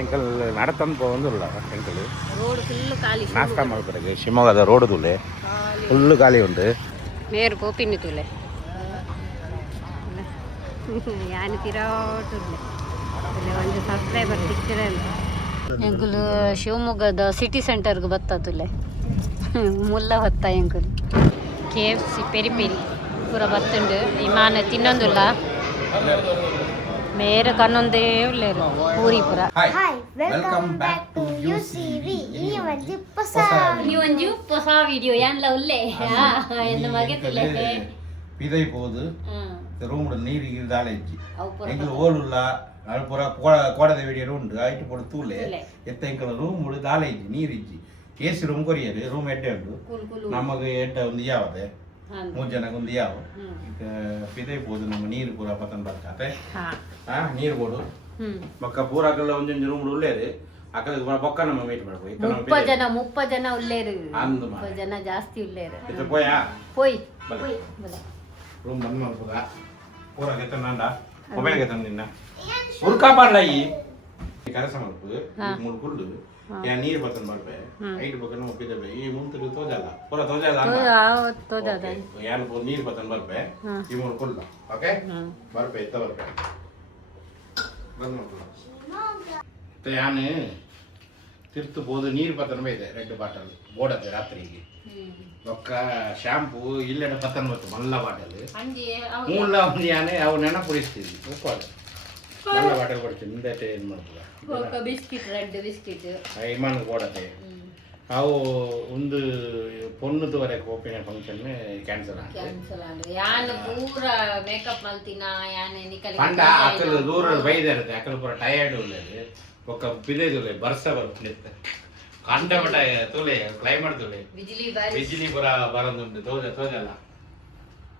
ಎಂಕಲ್ ನಡತಂದು ಬಂದಿಲ್ಲ ಎಂಕಲ್ road full ಖಾಲಿ ನಾಷ್ಟ ಮಾಡ್ಬೇಕು ಶಿವಮೊಗ್ಗದ ರೋಡ್ ತುಲೆ ಫುಲ್ ಖಾಲಿ ಉಂಟು ಮೇರು ಪೋಪಿನಿ ತುಲೆ ಯಾನು ತಿರೋಟುಲ್ಲೆ ಒಂದು ಸಬ್ಸ್ಕ್ರೈಬರ್ ಸಿಕ್ತಿರಲ್ಲ ಎಂಕುಲು ಶಿವಮೊಗ್ಗದ ಸಿಟಿ ಸೆಂಟರ್ಗೆ ಬತ್ತತುಲೆ ಮುಲ್ಲ ಹೊತ್ತ ಎಂಕುಲು KFC ಪೆರಿ ಪೆರಿ ಪೂರ ಬತ್ತುಂಡು ವಿಮಾನ ತಿನ್ನೊಂದುಲ್ಲ ಮೇರೆ ಕನ್ನೊಂದೇ ಉಳ್ಳೇರು ಪೂರಿ ಪೂರ ವೆಲ್ಕಮ್ ಬ್ಯಾಕ್ ಟು UCV ಈ ಒಂದು ಹೊಸ ವಿಡಿಯೋ ಏನ್ಲ ಉಲ್ಲೆ ಎನ್ನ ಮಗೆತಿಲ್ಲ பிதை போகுது ரூம்ல நீர் இருந்தாலே எங்களுக்கு ஓலுள்ள அப்புற கோடதை வெடிய ரூம் ஐட்டு போட தூளே எத்த எங்களை ரூம் தாலே நீர் இஞ்சி ஏசி ரூம் கொரியாது ரூம் எட்டே உண்டு நமக்கு எட்ட வந்து யாவது மூஞ்சனக்கு வந்து யாவும் பிதை போகுது நம்ம நீர் பூரா பத்தன் பார்க்காte நீர் போடும் பக்க பூராக்கல்ல வந்து ரூம் உள்ளேது ಅಕ್ಕಲಿಗೆ ಪಕ್ಕ ನಮ್ಮ ವೇಟ್ ಮಾಡಬೇಕು 30 ಜನ ಉಳ್ಳೇರು 30 ಜನ ಜಾಸ್ತಿ ಉಳ್ಳೇರು ಇದು ಪೋಯಾ ಪೋಯ್ ರೂಮ್ ಬಂದ್ ಮಾಡ್ಬೋದಾ ಪೂರ ಗೆತ್ತ ನಾಂಡ ಮೊಬೈಲ್ ಗೆತ್ತ ನಿನ್ನ ಉರ್ಕಾ ಪಾಡ್ಲ ಈ ಕೆಲಸ ಮಾಡ್ಬೋದು ಮೂರು ಕುಳ್ಳು ಯಾ ನೀರು ಬರ್ತನ್ ಮಾಡ್ಬೇ ಐದು ಬಕ್ಕ ನಮ್ಮ ಪಿದಬೆ ಈ ಮುಂತು ತೋಜಲ್ಲ ಪೂರ ತೋಜಲ್ಲ ತೋಜದ ಯಾನು ನೀರು ಬರ್ತನ್ ಬರ್ಬೇ ಈ ಮೂರು ಕುಳ್ಳು ಓಕೆ ಬರ್ಬೇ ಇತ್ತ ಬರ್ಬೇ ಬಂದ್ ಮಾಡ್ಬೋದು ಯಾನು ತಿರ್ತು ಬೋದು ನೀರು ಬತ್ತನ ಇದೆ 2 ಬಾಟಲ್ ಓಡತ್ತೆ ರಾತ್ರಿಗೆ ಒಕ್ಕ ಶಾಂಪೂ ಇಲ್ಲೆಡ ಪತ್ತನ ಬತ್ತು ಮಲ್ಲ ಬಾಟಲ್ ಮೂಲ ಒಂದು ಯಾನೆ ಅವು ನೆನಪುರಿಸ್ತೀವಿ ಉಪ್ಪಾಡು ಮಲ್ಲ ಬಾಟಲ್ ಕೊಡ್ತೀನಿ ಹಿಂದಟ್ಟೆ ಏನು ಮಾಡ್ತದೆ ಬಿಸ್ಕಿಟ್ ರೆಡ್ ಬಿಸ್ಕಿಟ್ ಇಮಾನು ಓಡತ್ತೆ ಅವು ಒಂದು ಪೊಣ್ಣುದು ವರೆಗೆ ಓಪನ್ ಫಂಕ್ಷನ್ ಕ್ಯಾನ್ಸಲ್ ಆಗಿದೆ ಯಾನು ಪೂರ ಮೇಕಪ್ ಮಲ್ತಿನ ಯಾನೆ ನಿಕಲಿ ಪಂಡ ಅಕಲ್ ದೂರ ಬೈದ ಇರುತ್ತೆ ಅಕಲ್ ಪೂರ ಟಯರ್ಡ್ ಉಳ್ಳದು ಒಕ್ಕ ಬಿದೈದುಲೆ ಬರ್ಸ ಬರುತ್ತೆ ಕಂಡಪಟ ತೋಲೆ ಕ್ಲೈಮೇಟ್ ತೋಲೆ ಬಿಜಿಲಿ ಪೂರ ಬರಂದುಂಟು ತೋಜಲ್ಲ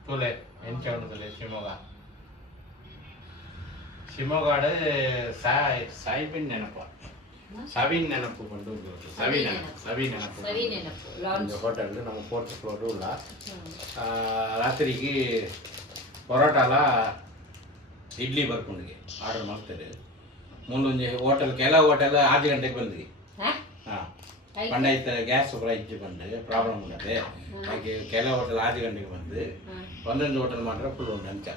ತೋಲೆ ಎಂಚ ಉಂಟು ತೋಲೆ ಶಿವಮೊಗ್ಗಾಡು ಸಾಯಿಬಿನ್ ನೆನಪು ಸವಿನ್ ನೆನಪು ಬಂದು ಸವಿ ನೆನಪು ಹೋಟೆಲ್ ನಮ್ಮ 4th ಫ್ಲೋರ್ ಇಲ್ಲ ರಾತ್ರಿಗೆ ಪರೋಟಾಲ ಇಡ್ಲಿ ಬರ್ಕೊಂಡಿಗೆ ಆರ್ಡರ್ ಮಾಡ್ತಾರೆ ಮುಂದೊಂದು ಹೋಟೆಲ್ ಕೆಲವು ಹೋಟೆಲ್ 6 ಗಂಟೆಗೆ ಬಂದ್ವಿ ಪಂಡಾಯ್ತು ಗ್ಯಾಸ್ ಇಜ್ಜು ಬಂದು ಪ್ರಾಬ್ಲಮ್ ಉಂಟದೆ ಹಾಗೆ ಕೆಲವು ಹೋಟೆಲ್ 6 ಗಂಟೆಗೆ ಬಂದು ಒಂದೊಂದು ಹೋಟೆಲ್ ಮಾತ್ರ ಫುಲ್ ಉಂಟು ಅಂಚ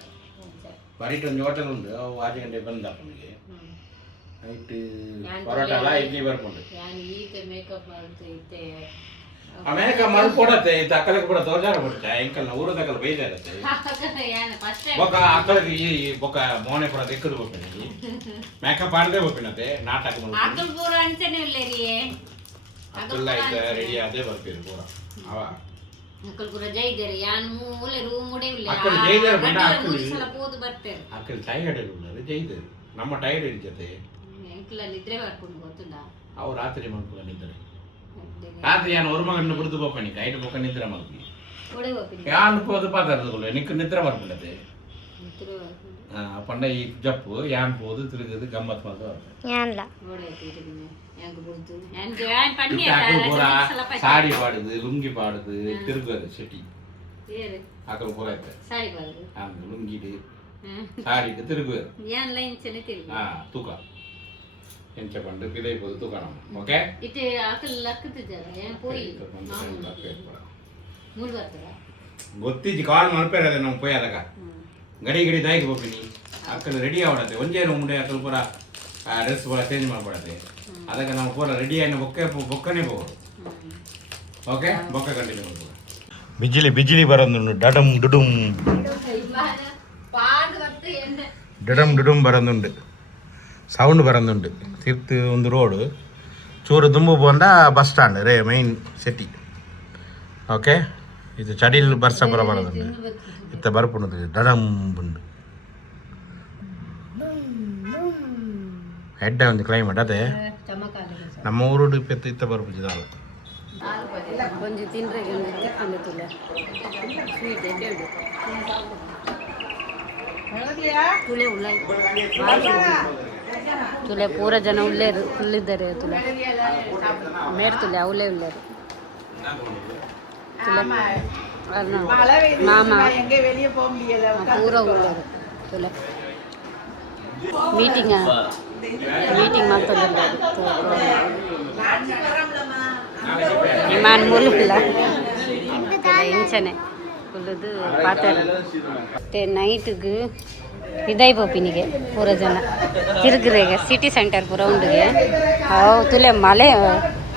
ಬರೀಟ್ ಒಂದು ಹೋಟೆಲ್ ಉಂಟು ಅವು 6 ಗಂಟೆಗೆ ಬಂದ ನಮಗೆ ನೈಟ್ ಪರೋಟ ಎಲ್ಲ ಇಡ್ಲಿ ಬರ್ಕೊಂಡು ಮೇಕಪ್ ಮಾಡಿ ಕೊಡತ್ತೆ ಇದು ಅಕ್ಕಲಿಗೆ ಕೂಡ ತೋಜಾರ ಬಿಡುತ್ತೆ ಎಂಕಲ್ನ ಊರ ತಕ್ಕಲ ಬೈದ ಇರುತ್ತೆ ಬೊಕ್ಕ ಅಕ್ಕಲಿಗೆ ಈ ಬೊಕ್ಕ ಮೋನೆ ಕೂಡ ತೆಕ್ಕದು ಹೋಗ್ತೀನಿ ಮೇಕಪ್ ಮಾಡದೆ ಹೋಗ್ಬಿನತ್ತೆ ನಾಟಕ ಅಕ್ಕಲ್ಲ ಈಗ ರೆಡಿ ಅದೇ ಬರ್ತೀರಿ ಪೂರ ಅವ ಅಕ್ಕಲ್ ಜೈದರ್ ಬಂದ ಅಕ್ಕಲ್ ಟೈರ್ಡ್ ಉಳ್ಳದು ಜೈದರ್ ನಮ್ಮ ಟೈರ್ಡ್ ಜೊತೆ ನಿದ್ರೆ ಮಾಡ್ಕೊಂಡು ಗೊತ್ತುಂಡ ಅವು ರಾತ್ರಿ ಮಾಡ್ಕೊಂಡು ನಿದ್ರೆ ರಾತ್ರಿ ಯಾನು ஒரு மகன் ಬಿಡುದು போப்பನಿ ಕೈಟ್ ಬೊಕ್ಕ ನಿದ್ರೆ ಮಾಡ್ಬಿ ಯಾನು ಪೋದು ಪಾದರದುಗಳು ನಿಕ್ಕ ನಿದ್ರೆ ಮಾಡ್ಬಿಡದೆ ಪಂಡ ಈ ಜಪ್ಪು ಯಾನ್ ಪೋದು ತಿರುಗದು ಗಮ್ಮತ್ ಮಾಡ್ದು ಯಾನ್ಲ ಸಾಡಿ ಪಾಡುದು ಲುಂಗಿ ಪಾಡುದು ತಿರುಗದು ಶೆಟ್ಟಿ ಅಕಲು ಪೂರ ಆಯ್ತು ಲುಂಗಿಡು ಸಾಡಿದು ತಿರುಗುವುದು ತೂಕ ಎಂಚ ಪಂಡು ಪಿದೈ ಪೋದು ತೂಕ ನಮ್ಮ ಓಕೆ ಗೊತ್ತಿಜ್ಜಿ ಕಾಲ್ ಮಲ್ಪೇರದೆ ನಾವು ಪೋಯದಾಗ ಗಡಿ ಗಡಿ ದಾಯಿಗೆ ಹೋಗ್ತೀನಿ ಅಕ್ಕಲು ರೆಡಿ ಆವಡತ್ತೆ ಒಂದೇ ಮುಂಡೆ ಅಕ್ಕಲು ಪೂರ ಡ್ರೆಸ್ ಪೂರ ಚೇಂಜ್ ಮಾಡ್ಬಿಡತ್ತೆ ಅದಕ್ಕೆ ನಾವು ಪೂರ ರೆಡಿ ಆಗಿ ಬೊಕ್ಕನೇ ಹೋಗೋದು ಓಕೆ ಬೊಕ್ಕ ಕಂಟಿನ್ಯೂ ಮಾಡ್ಬೋದು ಬಿಜಿಲಿ ಬರೋದು ಡಡಮ್ ಡುಡುಮ್ ഡഡം ഡുഡും പറയുന്നുണ്ട് സൗണ്ട് പറയുന്നുണ്ട് തിരുത്ത് ഒന്ന് റോഡ് ചൂറ് തുമ്പ് പോകേണ്ട ബസ് സ്റ്റാൻഡ് റേ മെയിൻ സിറ്റി ഓക്കെ ഇത് ചടിയിൽ ബർസപ്പുറ പറയുന്നുണ്ട് ഇത്ത ബർപ്പുണ്ട് ഡഡം ഉണ്ട് ಹೆಡ್ಡ ಒಂದು ಕ್ಲೈಮೇಟ್ ಅದೇ ನಮ್ಮ ಊರು ಇತ್ತ ಬರ್ಬಿಟ್ಟಿದ್ದಾವೆ கொஞ்சம் தின்றக்கு திக்கல ஸ்வீட் எடு ತುಲೆ ಉಳ್ಳಾಯಿ ತುಲೆ ಪೂರ ಜನ ಉಳ್ಳೇರು ಫುಲ್ಲಿದ್ದಾರೆ ತುಲೆ ಮೇರ್ ತುಲೆ ಅವಲೇ ಉಳ್ಳೇರು ತುಲೆ ಮಾಮ ಪೂರ ಉಳ್ಳೇರು ತುಲೆ மீட்டிங்கா ಮೀಟಿಂಗ್ ಮಾಡ್ತದೆ ವಿಮಾನ ಮೂಲಲ್ಲ ಇಂಚನೆ ಫುಲ್ಲದು ಪಾತಾರೆ ಮತ್ತೆ ನೈಟ್ಗೆ ಇದಾಯಿ ಪೋಪಿನಿಗೆ ಪೂರ ಜನ ತಿರುಗ್ರೆಗೆ ಸಿಟಿ ಸೆಂಟರ್ ಪೂರ ಉಂಡಿಗೆ ಅವು ತುಲೆ ಮಳೆ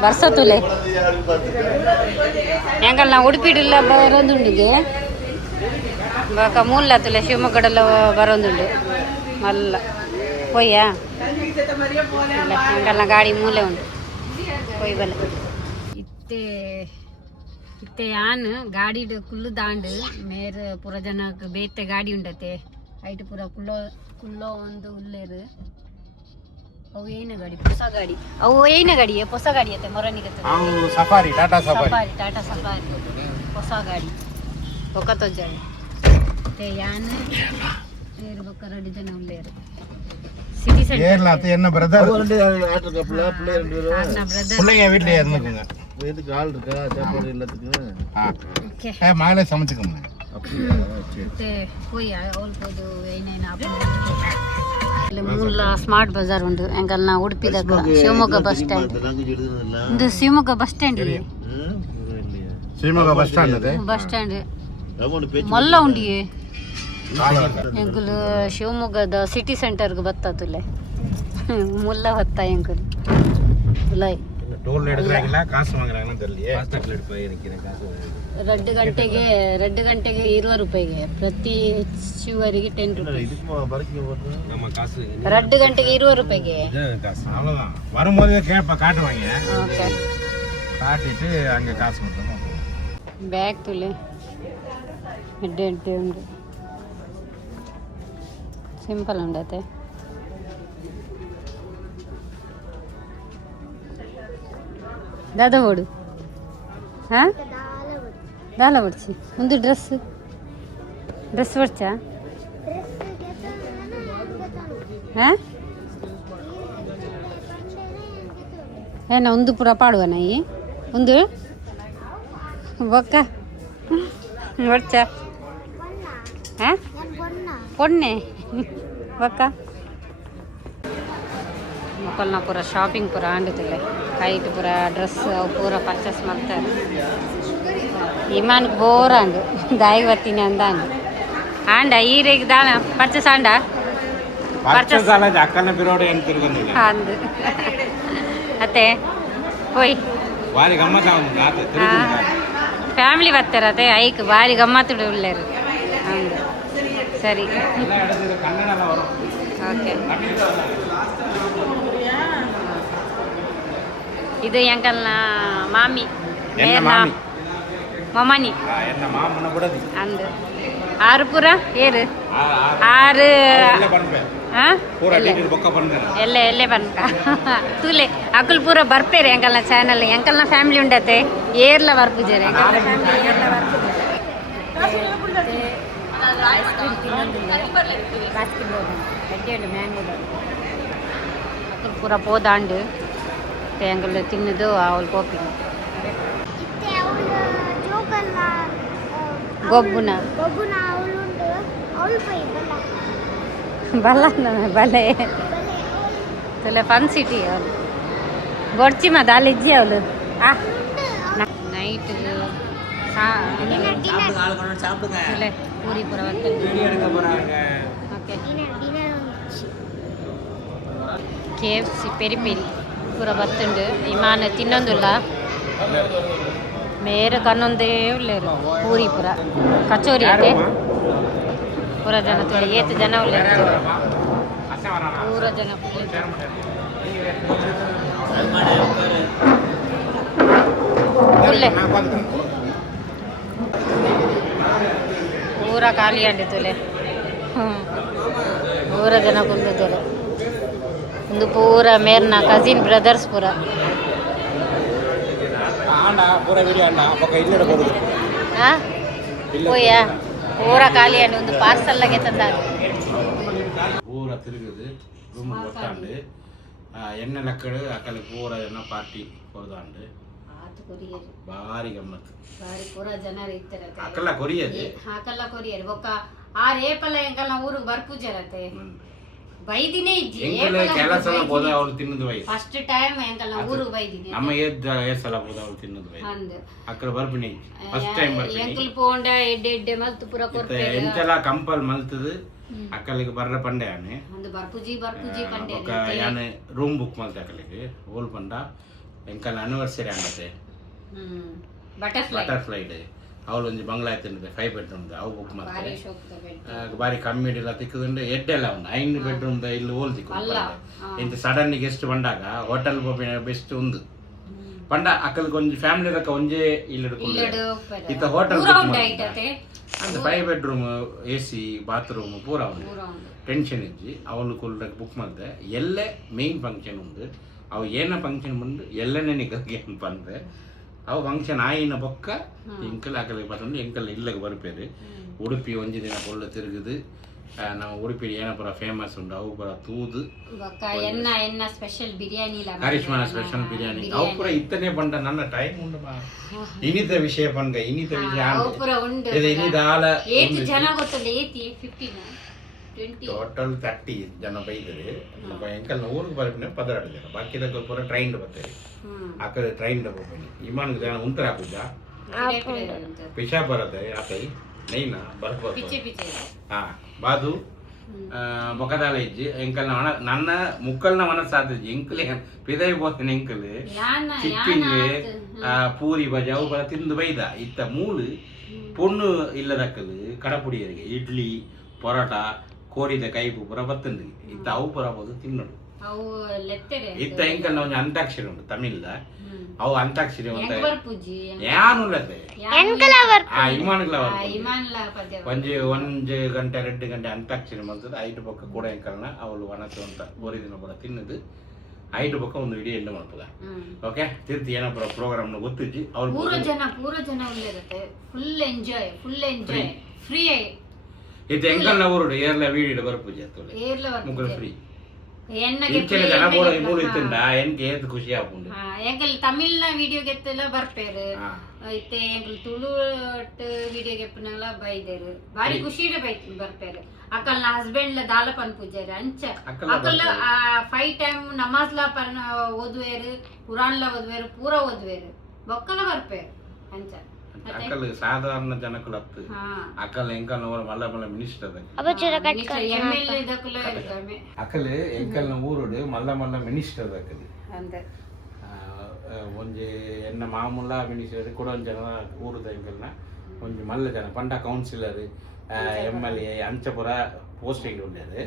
ವರ್ಷ ತುಲೆ ಹೆಂಗಲ್ಲ ನಾವು ಉಡುಪಿಡಿಲ್ಲ ಬರೋದುಂಡಿಗೆ ಬಾಕ ಮೂಲ ತುಲೆ ಶಿವಮೊಗ್ಗಡೆಲ್ಲ ಬರೋದುಂಡು ಮಲ್ಲ ಪೊಯ್ಯಾ ಇಲ್ಲ ಹೆಂಗಲ್ಲ ಗಾಡಿ ಮೂಲೆ ಉಂಟು ಪೊಯ್ ಬಲ್ಲ ಇತ್ತೆ ಯಾನ್ ಗಾಡಿ ಕುಲ್ಲು ದಾಂಡ್ ಮೇರ್ ಪೂರ ಜನಕ್ಕೆ ಬೇತೆ ಗಾಡಿ ಉಂಡತೆ ಐಟ್ ಪೂರ ಕುಲ್ಲೋ ಒಂದು ಉಲ್ಲೇರು ಅವು ಏನ ಗಾಡಿ ಹೊಸ ಗಾಡಿ ಅವು ಏನ ಗಾಡಿ ಹೊಸ ಗಾಡಿ ಅತ್ತೆ ಮೊರನಿಗೆ ಸಫಾರಿ ಟಾಟಾ ಟಾಟಾ ಸಫಾರಿ ಹೊಸ ಗಾಡಿ ಒಕ್ಕತ್ತೊಜ್ಜಾಡಿ ಮತ್ತೆ ಯಾನ್ ಇರ್ಬೇಕು 2 ಜನ ಉಲ್ಲೇರು ಸಿಟಿ ಸೆಂಟರ್ என்ன பிரதர் பிரதர் பிள்ளைங்க வீட்லயே இருந்துக்குங்க இதுக்கு ஆள் இருக்கா சாப்பாடு எல்லாத்துக்கும் ಓಕೆ மாலை சமைச்சுக்கோங்க ಮತ್ತೆ ಹೋಯ್ ಹೋಲ್ಬೋದು ಏನೇನು ಇಲ್ಲಿ ಮೂಲ ಸ್ಮಾರ್ಟ್ ಬಜಾರ್ ಉಂಟು ಎಂಕಲ್ ನಾ ಉಡುಪಿದಾಗ ಶಿವಮೊಗ್ಗ ಬಸ್ ಸ್ಟ್ಯಾಂಡ್ ಇದು ಶಿವಮೊಗ್ಗ ಬಸ್ ಸ್ಟ್ಯಾಂಡ್ ಇಲ್ಲಿ ಶಿವಮೊಗ್ಗ ಬಸ್ ಸ್ಟ್ಯಾಂಡ್ ಇದೆ ಬಸ್ ಸ್ಟ್ಯಾಂಡ್ ಮಲ್ಲ ಉಂಡಿಯೇ ಎಂಕುಲು ಶಿವಮೊಗ್ಗದ ಸಿಟಿ ಸೆಂಟರ್ಗೆ ಬತ್ತತುಲೆ ಮುಲ್ಲ ಹೊತ್ತ ಎಂಕುಲು ಲೈ டோல் எடுக்கறாங்களா காசு வாங்குறாங்கன்னு தெரியலையே ಫಾಸ್ಟಾಗ್ ಲಡ್ಪಾಯಿ ನಿಕ್ಕಿನ ಕಾಸು 2 ಗಂಟೆಗೆ 20 ರೂಪಾಯಿಗೆ ಪ್ರತಿ ಶಿವರಿಗೆ 10 ರೂಪಾಯಿ ಇದಕ್ಕೆ ಬರಕ್ಕೆ ಹೋದ್ರೆ ನಮ್ಮ ಕಾಸು 2 ಗಂಟೆಗೆ 20 ರೂಪಾಯಿಗೆ ಕಾಸು அவ்வளவுதான் வரும்போது காட்டுவாங்க ಓಕೆ காட்டிட்டு அங்க காசு கொடுத்தோம் ಬ್ಯಾಗ್ ತುಲೆ ಎಡ್ಡೆ ಉಂಟು ಸಿಂಪಲ್ ಉಂಡತೆ ದಾದ ಓಡು ಹಾಂ ದಾಲ ಹೊಡ್ಸಿ ಒಂದು ಡ್ರೆಸ್ ಹೊಡ್ಚಾ ಹಾಂ ಏನ ಒಂದು ಪುರ ಪಾಡುವ ನಾಯಿ ಒಂದು ಬೊಕ್ಕ ಹೊಡ್ಚಾ ಹಾಂ ಪೊಣ್ಣೆ ಬೊಕ್ಕ ಮಕ್ಕಳನ್ನ ಪೂರ ಶಾಪಿಂಗ್ ಪೂರ ಆಂಡುತ್ತಿಲ್ಲ ಕೈಟ್ ಪೂರ ಡ್ರೆಸ್ ಅವು ಪೂರ ಪರ್ಚೇಸ್ ಮಾಡ್ತಾರೆ ಇಮಾನ್ಗೆ ಬೋರ್ ಆಂಡು ದಾಯಿ ಬರ್ತೀನಿ ಅಂದಾಂಡು ಆಂಡ ಈರೆಗೆ ದಾನ ಪರ್ಚೇಸ್ ಆಂಡ பர்ச்சேஸ் ஆனது அக்கன பிரோட எனக்கு திருவண்ணாமலை ಅಂದು ಅತ್ತೆ ಹೋಯ್ வாரி கம்மத்தா வந்து நாத்து திருவண்ணாமலை ಫ್ಯಾಮಿಲಿ ಬರ್ತಾರತ್ತೆ ಐಕ್ ಭಾರಿ ಗಮ್ಮತ್ತು ಉಳ್ಳೇರು ಹಂಗೆ ಸರಿ எல்லா இடத்துல கண்ணனால வரும் ಓಕೆ ಇದು ಎಂಕಲ್ನ ಮಾಮಿ என்ன மாமி ಮಮ್ಮನಿ என்ன மாமன கூடது ಅಂದು ಆರು ಪುರ ಏರು ಆರು இல்ல பண்ணேன் ಹಾಂ பூரா டீட்டெயில் பொக்க பண்ணேன் ಎಲ್ಲೇ ಬನ್ಕ ತೂಲೆ ಅಕುಲ್ ಪೂರ ಬರ್ಪೇರಿ ಎಂಕಲ್ನ ಚಾನಲ್ ಎಂಕಲ್ನ ಫ್ಯಾಮಿಲಿ ಉಂಡತೆ ಏರ್ಲ ಬರ್ಪುಜೇರಿ ಐಸ್ ಕ್ರೀಮ್ ತಿನ್ನೋದಿಲ್ಲ ಎಡ್ಡೆ ಮ್ಯಾಂಗೋದ ಅಕುಲ್ ಪೂರ ಪೋದಾಂಡು ಎಂಕಲ್ ತಿನ್ನದು ಅವಳು ಕೋಪಿ ಗೊಬ್ಬುನ ಅವಳುಂಡು ಅವಳು ಪೈ ಬಲ್ಲ ಬಲೆ ತುಲೆ ಫನ್ ಸಿಟಿ ಅವಳು ಗೊಡ್ಚಿ ಮದ ಅಲ್ಲಿಜ್ಜಿ ಅವಳು ನೈಟ್ ತುಲೆ ಪೂರಿ ಪುರ ಓಕೆ KFC ಪೆರಿ ಪೆರಿ ಪೂರ ಬತ್ತುಂಡು ಇಮಾನ ತಿನ್ನೊಂದುಲ್ಲ ಮೇರೆ ಕನ್ನೊಂದೇ ಉಳ್ಳೇರು ಪೂರಿ ಪುರ ಕಚೋರಿ ಅದೇ ಪೂರ ಜನ ತುಳಿ 8 ಜನ ಉಳ್ಳೇರು ಪೂರ ಜನ ಪೂರ ಖಾಲಿ ಅಂಡಿ ತುಲೆ ಪೂರ ಜನ ಕುಂದಿದ್ದಾರೆ ಒಂದು ಪೂರ ಮೇರ್ನ ಕಸಿನ್ ಬ್ರದರ್ಸ್ ಪೂರ ஆண்டா பூரா வீடியோ ஆண்டா பக்க இல்லட போடுது ಹಾಂ போயா ಪೂರ ಖಾಲಿ ಅಂಡಿ ಒಂದು ಪಾರ್ಸಲ್ಲಾಗೆ ತಂದಾಗ பூரா திருகுது ரூம் ஒட்டாண்டு என்ன லக்கடு அக்கலுக்கு பூரா என்ன பார்ட்டி போறதாண்டு ಭಾರಿ ಗಮ್ಮತ್ತು ಬಾರಿ ಪೂರ ಜನರು ಇರ್ತಾರೆ ಅಕ್ಕಲ್ಲ ಕೊರಿಯದು ಹಾಕಲ್ಲ ಕೊರಿಯರು ಒಕ್ಕ ಆ ರೇಪಲ್ಲ ಎಂಕಲ್ಲ ಊರಿಗೆ ಬರ್ಪೂಜರತ್ತೆ ಬೈದಿನೇ ಇಜ್ಜಿ ಎಂಕಲ್ ಕೆಲಸ ಹೋದ ಅವ್ರು ತಿನ್ನೋದು ವಯಸ್ಸು ಫಸ್ಟ್ ಟೈಮ್ ಎಂಕಲ್ ಊರಿಗೆ ಬೈದಿನಿ ನಮ್ಮ ಸಲ ಹೋದ ಅವ್ರು ತಿನ್ನೋದು ವಯಸ್ಸು ಅಂದ್ ಅక్కడ ಬರ್ಬಿನಿ ಫಸ್ಟ್ ಟೈಮ್ ಬರ್ಬಿನಿ ಎಂಕಲ್ ಪೋಂಡ ಎಡ್ಡೆ ಮಲ್ತು ಪುರ ಕೊರ್ಪೆ ಎಂಚಲ ಕಂಪಲ್ ಮಲ್ತದು ಅಕ್ಕಲಿಗೆ ಬರ್ರ ಪಂಡೆ ಆನೆ ಒಂದು ಬರ್ಪುಜಿ ಪಂಡೆ ఒక యానే రూమ్ బుక్ మల్తే అక్కడికి ఓల్ పండ ఇంకా అనివర్సరీ అండతే ಬಟರ್ಫ್ಲೈ ಡೇ ಅವಳು ಒಂದು ಬಂಗ್ಲಾ ಐತೆ 5 ಬೆಡ್ರೂಮ್ ಅವು ಬುಕ್ ಮಾಡ್ತಾರೆ ಬಾರಿ ಕಮ್ಮಿ ಇಲ್ಲ ತಿಕ್ಕದಂಡೆ ಎಡ್ಡೆಲ್ಲ ಉಂಟು 5 ಬೆಡ್ರೂಮ್ ಇಲ್ಲಿ ಓಲ್ ತಿಕ್ಕು ಇಂತ ಸಡನ್ ಗೆಸ್ಟ್ ಬಂದಾಗ ಹೋಟೆಲ್ ಬೆಸ್ಟ್ ಒಂದು ಪಂಡ ಅಕ್ಕಲ್ಗೆ ಒಂದು ಫ್ಯಾಮಿಲಿ ರಕ ಒಂಜೇ ಇಲ್ಲಿ ಇತ್ತ ಹೋಟೆಲ್ ಅಂತ 5 ಬೆಡ್ರೂಮ್ AC ಬಾತ್ರೂಮ್ ಪೂರ ಉಂಟು ಟೆನ್ಷನ್ ಇಜ್ಜಿ ಅವಳು ಕುಲ್ರಕ್ಕೆ ಬುಕ್ ಮಾಡಿದೆ ಎಲ್ಲೇ ಮೇನ್ ಫಂಕ್ಷನ್ ಉಂಟು ಅವು ಏನ ಫಂಕ್ಷನ್ ಬಂದು ಎಲ್ಲನೇ ನಿಗದಿಗೆ ಏನು ಬಂದೆ ಅವು ಫಂಕ್ಷನ್ ಆಯಿನ ಬೊಕ್ಕ ಎಂಕಲ್ ಅಕ್ಕಲಿಗೆ ಬರ್ತಂಡು ಎಂಕಲ್ ಇಲ್ಲಗೆ ಬರ್ಪೇರು ಉಡುಪಿ ಒಂಜಿ ದಿನ ಒಳ್ಳೆ ತಿರುಗುದು ನಾವು ಉಡುಪಿ ಏನಪುರ ಫೇಮಸ್ ಉಂಟು ಅವು ಪುರ ತೂದು ಎನ್ನ ಸ್ಪೆಷಲ್ ಬಿರಿಯಾನಿ ಕರಿಷ್ಮಾನ ಸ್ಪೆಷಲ್ ಬಿರಿಯಾನಿ ಅವು ಪುರ ಇತ್ತನೇ ಬಂಡ ನನ್ನ ಟೈಮ್ ಉಂಡು ಇನ್ನಿತ ವಿಷಯ ಪಂಡ ಇನ್ನಿತ ವಿಷಯ ಇನ್ನಿತ ಆಲ ಜನ ಗೊತ್ತಲ್ಲ 15 ಟೋಟಲ್ 30 ಜನ ಬೈದರೆ ಎಂಕಲ್ನ ಊರಿಗೆ ಬರ್ಬಿನ 16 ಜನ ಬಾಕಿದಾಗ ಪೂರ ಟ್ರೈನ್ ಬರ್ತೇವೆ ಆ ಕಡೆ ಟ್ರೈನ್ ಹೋಗ್ಬನ್ನಿ ವಿಮಾನಕ್ಕೆ ಜನ ಉಂತರ ಹಾಕುದ ಪಿಶಾ ಬರತ್ತೆ ಆಕೈ ನೈನಾ ಬರ್ಬೋದು ಹಾ ಬಾದು ಮೊಕದಾಲ ಇಜ್ಜಿ ಎಂಕಲ್ನ ನನ್ನ ಮುಕ್ಕಲ್ನ ಮನಸ್ಸಾದಜ್ಜಿ ಎಂಕಲ್ ಪಿದೈ ಬೋತನ ಎಂಕಲ್ ಚಿಕ್ಕಿಂಗೆ ಪೂರಿ ಬಜಿ ಅವು ಬರ ತಿಂದು ಬೈದ ಇತ್ತ ಮೂಲು ಪೊಣ್ಣು ಇಲ್ಲದಕ್ಕಲು ಕಡಪುಡಿಯರಿಗೆ ಇಡ್ಲಿ ಪರೋಟ ಕೋರಿದ ಕೈಪು ಪುರ ಬತ್ತಂದು ಇತ್ತ ಅವು ಪುರ ಬೋದು ತಿನ್ನೋಡು ಇತ್ತ ಎಂಕಲ್ನ ಒಂದು ಅಂತಾಕ್ಷರಿ ಉಂಟು ತಮಿಳ್ದ ಅವು ಅಂತಾಕ್ಷರಿ ಅಂತ ಯಾನು ಒಂಜು ಗಂಟೆ 2 ಗಂಟೆ ಅಂತಾಕ್ಷರಿ ಮಾಡ್ತದೆ 5 ಪಕ್ಕ ಕೂಡ ಎಂಕಲ್ನ ಅವಳು ವನಸು ಅಂತ ಓರಿದಿನ ಕೂಡ ತಿನ್ನದು 5 ಪಕ್ಕ ಒಂದು ಇಡೀ ಎಂಡ್ ಮಾಡ್ತದ ಓಕೆ ತಿರ್ತಿ ಏನಪ್ಪ ಪ್ರೋಗ್ರಾಮ್ ಗೊತ್ತಿಜ್ಜಿ ಅವ್ರು ಪೂರ ಜನ ಉಳ್ಳೇರತ್ತೆ ಫುಲ್ ಎಂಜಾಯ್ ಫ್ರೀ ಇದು ಎಂಕಲ್ನ ಊರು ಏರ್ಲ ವೀಡಿಯೋ ಬರ್ಪೂಜೆ ಅತ್ತೋಲೆ ಏರ್ಲ ಮುಗ್ಗಲ್ ಫ್ರೀ ಎನ್ನಗೆ ಜನ ಕೂಡ ಮೂರು ಇತ್ತಿಂದ ಎನ್ಗೆ ಏತ್ ಖುಷಿ ಆಪುಂಡು ಎಂಕಲ್ ತಮಿಳ್ನ ವಿಡಿಯೋ ಗೆತ್ತಲ್ಲ ಬರ್ಪೇರು ಐತೆ ಎಂಕಲ್ ತುಳುಟ್ ವಿಡಿಯೋ ಗೆಪ್ಪನಲ್ಲ ಬೈದೇರು ಬಾರಿ ಖುಷಿಡೆ ಬರ್ಪೇರು ಅಕ್ಕಲ್ನ ಹಸ್ಬೆಂಡ್ ದಾಲ ಪನ್ ಪೂಜಾರಿ ಅಂಚ ಅಕ್ಕಲ್ 5 ಟೈಮ್ ನಮಾಜ್ಲ ಪನ್ ಓದುವೇರು ಕುರಾನ್ಲ ಓದುವೇರು ಪೂರ ಓದುವೇರು ಬೊಕ್ಕಲ ಬರ್ಪೇರು ಅಂಚ ಅಕ್ಕಲ್ ಸಾಧಾರಣ ಜನಕ್ಕೂ ಹತ್ತು ಅಕ್ಕಲ್ ಎಂಕಲ್ನ ಊರು ಮಲ್ಲ ಮಲ್ಲ ಮಿನಿಸ್ಟರ್ ಅಕ್ಕಲ್ ಎಂಕಲ್ನ ಊರುಡು ಮಲ್ಲ ಮಲ್ಲ ಮಿನಿಸ್ಟರ್ ಅಕ್ಕಲ್ ಒಂಜಿ ಎನ್ನ ಮಾಮೂಲ ಮಿನಿಸ್ಟರ್ ಕೂಡ ಒಂದು ಜನ ಊರುದ ಎಂಕಲ್ನ ಒಂಜಿ ಮಲ್ಲ ಜನ ಪಂಡ ಕೌನ್ಸಿಲರ್ MLA ಅಂಚಪುರ ಪೋಸ್ಟಿಂಗ್ ಉಂಡೇದು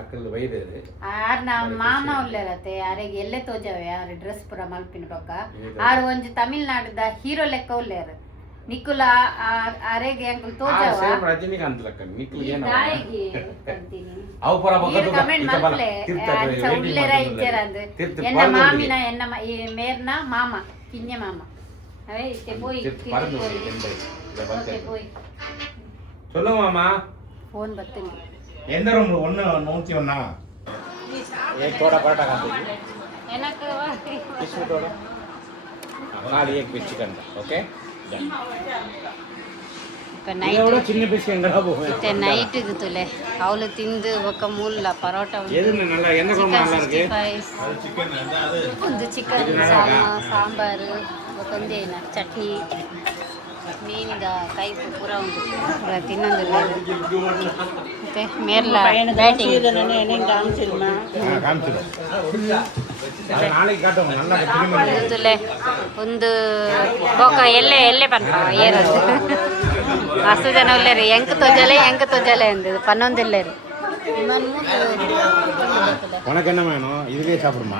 ಅಕ್ಕಲ್ ಬೈದೇರು ಮಾಮ ಉಳ್ಳೇರತ್ತೆ ಯಾರಿಗೆ ಎಲ್ಲೇ ತೋಜವೆ ಯಾರು ಡ್ರೆಸ್ ಪುರ ಮಲ್ಪಿನ ಪಕ್ಕ ಆರು ಒಂಜಿ ತಮಿಳ್ನಾಡುದ ಹೀರೋ ಲೆಕ್ಕ ಉಳ್ಳೇರು ನಿಕುಲ ಅರೆಗೆ ಅಂಕಲ್ ತೋಜವ ಸೇಮ್ ರಜನಿಕಾಂತ್ ಲೆಕ್ಕ ನಿಕುಲ್ ಏನು ದಾಯಿಗೆ ಕಂತೀನಿ ಅವು ಪುರ ಬಕ್ಕ ಕಮೆಂಟ್ ಮಾಡ್ಲೆ ಉಳ್ಳೇರ ಇಚ್ಚರಂದು ಎನ್ನ ಮಾಮಿನ ಎನ್ನ ಮೇರ್ನ ಮಾಮ ಕಿನ್ನೆ ಮಾಮ ಅವೇ ಇತ್ತೆ போய் ಓಕೆ போய் சொல்லு மாமா ಫೋನ್ ಬರ್ತೇನೆ எந்த ரூம்ல ஒண்ணு 101 एक थोड़ा पराठा खा दीजिए எனக்கு इसमें थोड़ा खाली एक पीस चिकन ओके இப்ப நைட் சின்ன பீஸ் எங்கடா போகும் இத்த நைட்டுக்கு துலே அவளு திந்து ஒக்க மூல்ல பரோட்டா எது நல்லா என்ன குழம்பு நல்லா இருக்கு அது சிக்கன் அது ಚಿಕನ್ ಸಾಂಬಾರ್ ಒಂದೇನ ಚಟ್ನಿ ಮೀನಿದ ಕೈಪು ಪೂರ ಉಂಟು ಪೂರ ತಿನ್ನೊಂದಿಲ್ಲ ಮತ್ತೆ ಮೇರ್ಲ ಬ್ಯಾಟಿಂಗ್ ತುಲೆ ಒಂದು ಬೊಕ ಎಲ್ಲೆ ಪನ್ಪ ಏರದು ಮಸ್ತ್ ಜನ ಉಳ್ಳೇರಿ ಎಂಕ್ ತೊಜಲೆ ಅಂದದು ಪನ್ನೊಂದಿಲ್ಲೇರಿ உனக்கு என்ன வேணும் இதுவே சாப்பிடுமா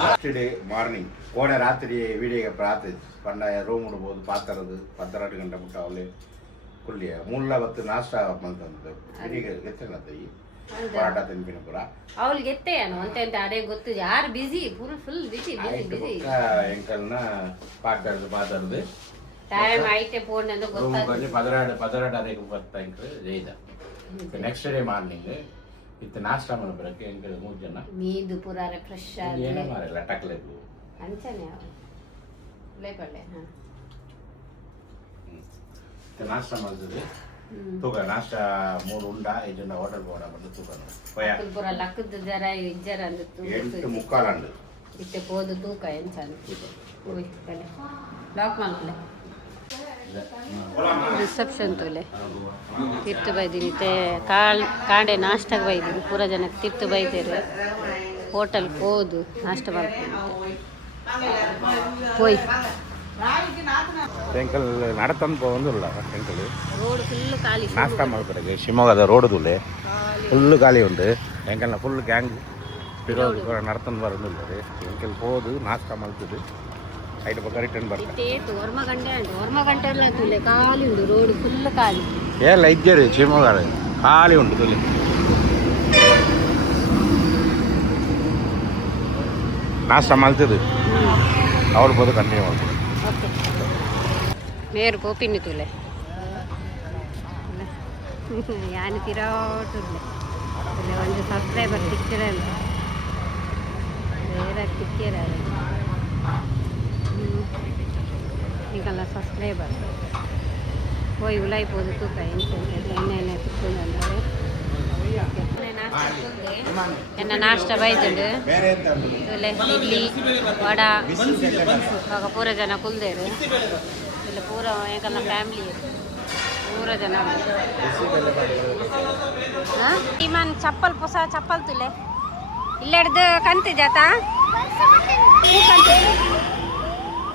ஃபர்ஸ்ட் டே மார்னிங் போன ராத்திரி வீடியோ பார்த்து பண்ண ரூம் விடும்போது பார்த்துறது 12 ಗಂಟೆ ಬಿಟ್ಟು ಅವಳೆ ಕುಳ್ಳಿಯ ಮೂಲ ಹೊತ್ತು ನಾಷ್ಟ ಮಾಡ್ತಂದು ವಿಡಿಯೋ ಎತ್ತನ ತೈ ಪರಾಟ ತಿನ್ಪಿನ ಪುರ ಅವಳಿಗೆ ಎತ್ತೇನು ಅಂತ ಅದೇ ಗೊತ್ತು ಯಾರು ಬಿಸಿ ಫುಲ್ ಬಿಸಿ ಎಂಕಲ್ನ ಪಾತಾಡ್ದು ಟೈಮ್ ಐತೆ ಫೋನ್ ಅಂತ ಗೊತ್ತಾಗ್ತದೆ 16 ಅದಕ್ಕೆ ಬರ್ತಾಂಕ್ರೆ ಜೈದ ನೆಕ್ಸ್ಟ್ ಡೇ ಮಾರ್ನಿಂಗ್ ಇತ್ತು ನಾಷ್ಟ ಮಾಡಬರಕ್ಕೆ ಎಂಕಲ್ 3 ಜನ ಮೀದು ಪುರಾರೆ ಫ್ರೆಶ್ ಆಗಿ ಏನೇ ಮಾರಲ್ಲ ಟಕ್ಲೆಬು ಅಂಚನೆ ಲೇಪಳ್ಳೆ ನಾಷ್ಟ ಮಾಡಿದ್ರೆ ತೂಕ ನಾಷ್ಟ 3 ಉಂಡ ಇದನ್ನ ಹೋಟೆಲ್ ಬೋಡ ಬಂದು ತೂಕ ಪಯ ಪುರ ಲಕ್ಕದ ಜರ ಇಜ್ಜರ ಅಂದು 8:45 ಅಂದು ಇತ್ತೆ ಪೋದು ತೂಕ ಎಂಚ ಓಯ್ ತಲೆ ಲಾಕ್ ಮಾಡ್ಲೆ ರಿಸೆಪ್ಷನ್ ತೋಲೆ ತಿರ್ತು ಬೈದಿನಿ ತೆ ಕಾಂಡೆ ನಾಷ್ಟಕ್ಕೆ ಬೈದಿನಿ ಪೂರ ಜನಕ್ಕೆ ತಿರ್ತು ಬೈದೇರು ಹೋಟೆಲ್ ಹೋದು ನಾಷ್ಟ ಮಾಡ್ಕೊಂಡು ಹೋಯ್ ಎಂಕಲ್ ನಡತಂದು ಬಂದಿಲ್ಲ ಎಂಕಲ್ ರೋಡ್ ಫುಲ್ ಖಾಲಿ ನಾಷ್ಟ ಮಾಡ್ತಾರೆ ಶಿವಮೊಗ್ಗದ ರೋಡ್ದುಲೆ ಫುಲ್ ಖಾಲಿ ಉಂಟು ಎಂಕಲ್ನ ಫುಲ್ ಗ್ಯಾಂಗ್ ಇರೋದು ನಡತಂದು ಬರೋದಿಲ್ಲ ಎಂಕಲ್ ಹೋದು ನಾಷ್ಟ ಮಾಡ್ತಿದ್ದು ಐದು ಪಕ್ಕ ರಿಟರ್ನ್ ಬರ್ತಾರೆ ವರ್ಮಗಂಟೆ ತುಲೆ ಖಾಲಿ ಉಂಟು ರೋಡ್ ಫುಲ್ ಖಾಲಿ ಎಲ್ಲ ಇದ್ದೇರಿ ಶಿವಮೊಗ್ಗ ಖಾಲಿ ಉಂಟು ತುಲೆ ನಾಷ್ಟ ಮಾಡ್ತಿದ್ದು ಅವ್ರು ಬೋದು ಕಂಟಿನ್ಯೂ ಮಾಡ್ತಾರೆ ಓಕೆ ಮೇರು ಗೋಪಿನಿ ತುಲೆ ಯಾನು ತಿರೋಟುಲೆ ತುಲೆ ಒಂದು ಸಬ್ಸ್ಕ್ರೈಬರ್ ತಿಕ್ಕಿರಲ್ಲ ಬೇರೆ ತಿಕ್ಕಿರಲ್ಲ ಈಗಲ್ಲ ಸಬ್ಸ್ಕ್ರೈಬರ್ ಹೋಯ್ ಉಲಾಯಿ ಪೋದು ತೂಕ ಎಣ್ಣೆ ತಿಕ್ಕೊಂಡ್ರೆ ಎನ್ನ ನಾಷ್ಟ ಬೈದುಂಡು ತುಲೆ ಇಡ್ಲಿ ವಡ ಆಗ ಪೂರ ಜನ ಕುಲ್ದೇರು ಇಲ್ಲ ಪೂರ ಏಕಲ್ಲ ಫ್ಯಾಮಿಲಿ ಪೂರ ಜನ ಇಮನ್ ಚಪ್ಪಲ್ ಹೊಸ ಚಪ್ಪಲ್ ತುಲೆ ಇಲ್ಲೆಡ್ದು ಕಂತು ಜಾತ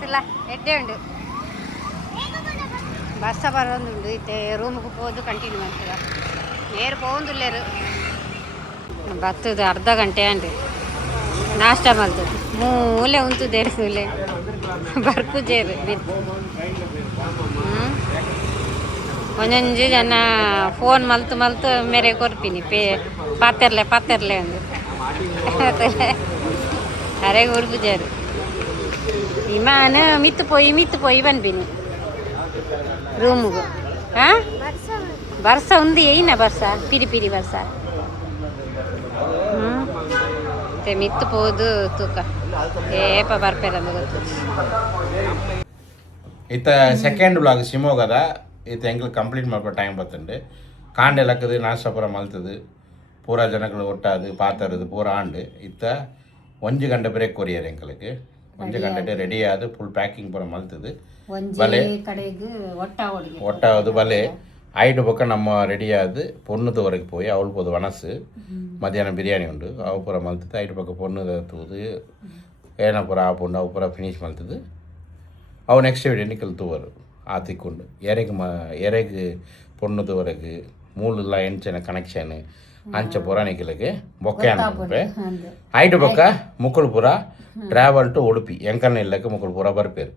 ಇಲ್ಲ ಎಡ್ಡೆ ಉಂಡು ಬಸ್ಸ ಬರೋದುಂಡು ಇತ್ತೆ ರೂಮ್ಗೆ ಹೋದು ಕಂಟಿನ್ಯೂ ಮಾಡ್ತೀವ ನೇರು ಹೋಗುದಿಲ್ಲೇರು ಬತ್ತದ ಅರ್ಧ ಗಂಟೆ ಅಂಡು ನಾಷ್ಟ ಮಾಡ್ತದೆ ಮೂಲೆ ಉಂಟು ದೇರ್ಸೂಲೆ ಬರ್ಪುಜೇರು ಒಂದೊಂದು ಜನ ಫೋನ್ ಮಲ್ತು ಮೇರೆ ಕೊರ್ಪಿನಿ ಪಾತೆರ್ಲೆ ಅಂದು ಅರೆಗೆ ಉರ್ಪುಜೇರು ಇಮಾನ ಮಿತ್ತು ಪೋಯಿ ಬಂದ್ಬಿನಿ ರೂಮುಗು ಹಾಂ ಬರ್ಸ ఉంది ಏನ ಬರ್ಸ ಪಿರಿ ಬರ್ಸ ಮಿತ್ತು ಪೋದು ತೂಕ ಏಪ ಬರ್ಪೇರಂದು ಗೊತ್ತು ಇತ್ತ ಸೆಕೆಂಡ್ ಬ್ಲಾಗ್ ಶಿವಮೊಗ್ಗದ ಇತ್ತ ಎಂಗ್ಲು ಕಂಪ್ಲೀಟ್ ಮಾಡ್ಕೊ ಟೈಮ್ ಬರ್ತಂಡು ಕಾಂಡೆ ಲಕ್ಕದು ನಾಷ್ಟ ಪೂರ ಮಲ್ತದು ಪೂರ ಜನಗಳು ಒಟ್ಟಾದು ಪಾತರದು ಪೂರ ಆಂಡು ಇತ್ತ 1 ಗಂಟೆ ಬ್ರೇಕ್ ಕೊರಿಯರ್ ಎಂಕಲಕ್ಕೆ 1 ಗಂಟೆ ರೆಡಿ ಆದು ಫುಲ್ ಪ್ಯಾಕಿಂಗ್ ಪೂರ ಮಲ್ತದು ಬಲೆ ஒட்டாவது பலே ஆயிட்டு பக்கம் நம்ம ரெடியாது பொண்ணுது வரைக்கும் போய் அவள் போது வனசு மத்தியானம் பிரியாணி உண்டு அவள் பூரா மல்த்துது ஆயிட்டு பக்கம் பொண்ணு தூது ஏன பூரா ಆ பொண்ணு அவள் பூரா ஃபினிஷ் மல்த்துது அவள் ನೆಕ್ಸ್ಟ್ வீடு ಎನ್ನಿಕಲ್ ತೂವರು ಆತಿಕ್ಕೊಂಡು ಎರೆಗೆ பொண்ணுದು ವರೆಗೆ ಮೂಲೆಲ್ಲ ಎಂಚನ ಕನೆಕ್ಷನ್ ಅಂಚ ಪೂರ ನಿಖಿಲಕ್ಕೆ ಬೊಕ್ಕೆ ಅನ್ಕೊಂಡ್ರೆ ಆಯ್ತು ಪಕ್ಕ ಮುಕ್ಕಳು ಪೂರ ಟ್ರಾವೆಲ್ ಟು ಉಡುಪಿ ಎಂಕಲ್ನ ಇಲ್ಲಕ್ಕೆ ಮುಕ್ಕಳು ಪೂರ ಬರ್ಪೇರು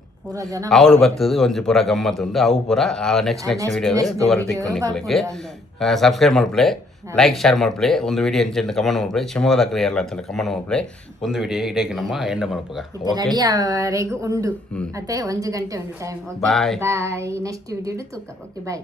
ಅವಳು ಬರ್ತದೆ ಒಂಚು ಪೂರ ಗಮ್ಮತ್ತು ಉಂಟು ಅವು ಪೂರ ನೆಕ್ಸ್ಟ್ ವಿಡಿಯೋ ತೋರ ತಿಕ್ಕೊಂಡು ನಿಖಿಲಕ್ಕೆ ಸಬ್ಸ್ಕ್ರೈಬ್ ಮಾಡ್ಪ್ಲೆ ಲೈಕ್ ಶೇರ್ ಮಾಡ್ಪ್ಲೆ ಒಂದು ವಿಡಿಯೋ ಎಂಚೆಂದು ಕಮೆಂಟ್ ಮಾಡ್ಪ್ಲೆ ಶಿವಮೊಗ್ಗದ ಕ್ರಿಯಲ್ಲ ಅಂತ ಕಮೆಂಟ್ ಮಾಡ್ಪ್ಲೆ ಒಂದು ವಿಡಿಯೋ ಇಡೇಗೆ ನಮ್ಮ ಎಂಡ್ ಮಾಡ್ಬೇಕ ಓಕೆ ಉಂಡು ಅತ್ತೆ 1 ಗಂಟೆ ಉಂಟು ಟೈಮ್ ಬಾಯ್ ನೆಕ್ಸ್ಟ್ ವಿಡಿಯೋ ತೂಕ ಓಕೆ ಬಾಯ್